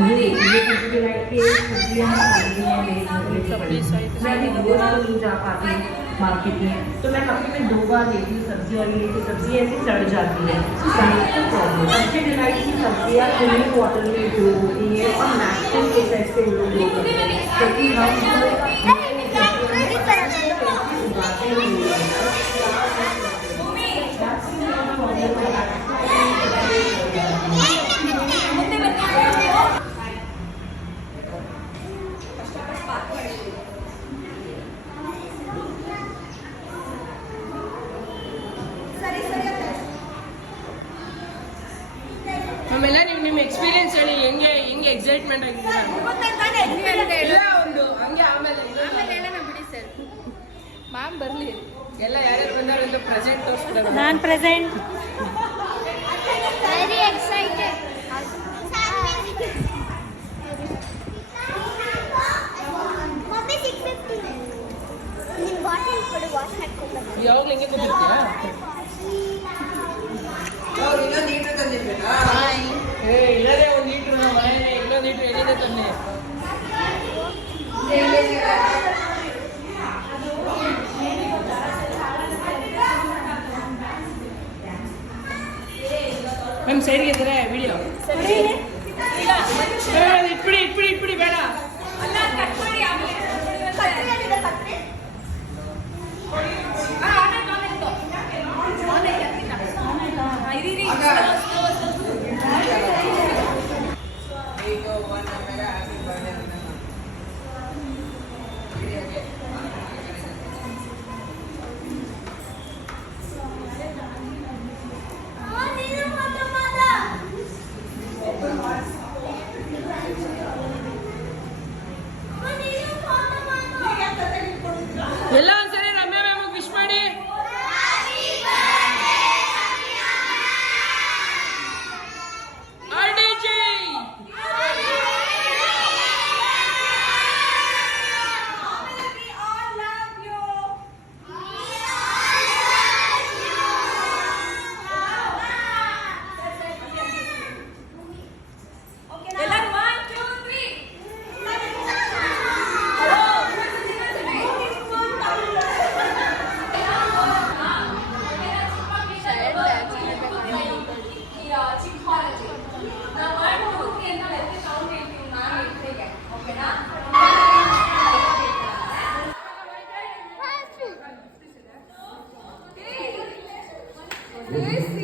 ये किसी लाइक के सब्जियां मैं भी रोज तो नहीं जा पाती मार्केट में, तो मैं हफ्ते में 2 बार लेती हूँ सब्जी, और ये तो सब्जी ऐसी सड़ जाती है। प्रॉब्लम अच्छे डिलाइट की सब्जियाँ क्लीन वाटर में ग्रो होती है और नेचुरल प्रोसेस से ग्रो होती है, क्योंकि हम उगाते ಆಮೇಲೆ ನಿಮ್ಮ ಎಕ್ಸ್ಪೀರಿಯನ್ಸ್ ಹೇಳಿ, ಹೆಂಗೆ ಎಕ್ಸೈಟ್ಮೆಂಟ್ ಆಗಿದೆ ಎಲ್ಲ ಒಂದು ಹಂಗೆ. ಆಮೇಲೆ ಬಿಡಿ ಸರ್, ಮ್ಯಾಮ್ ಬರಲಿ. ಎಲ್ಲ ಯಾರ್ಯಾರು ಬಂದಾರೆ ಅಂತ ಪ್ರೆಸೆಂಟ್ ತೋರಿಸ್ತಾರೆ. ನಾನು ಪ್ರೆಸೆಂಟ್, ವೆರಿ ಎಕ್ಸೈಟೆಡ್. ಯಾವಾಗಲೂ ಹಿಂಗೆ ತಂದಿರ್ತೀರಾ? ಇಲ್ಲದೆ 1 ಲೀಟ್ರ್ ಮನೆಯಲ್ಲಿ, ಇನ್ನೊಂದು ಲೀಟ್ರ್ ಎಲ್ಲಿದೆ ತಂದೆ. ಮ್ಯಾಮ್ ಸೈಡ್ಗೆ ಇದ್ದಾರೆ ವಿಡಿಯೋ ಇಟ್ಬಿಡಿ ಬೇಡ. ಎಲ್ಲ ಒಂದ್ಸರಿ ರಮ್ಯಾ ಮ್ಯಾಮ್ ವಿಶ್ ಮಾಡಿ. This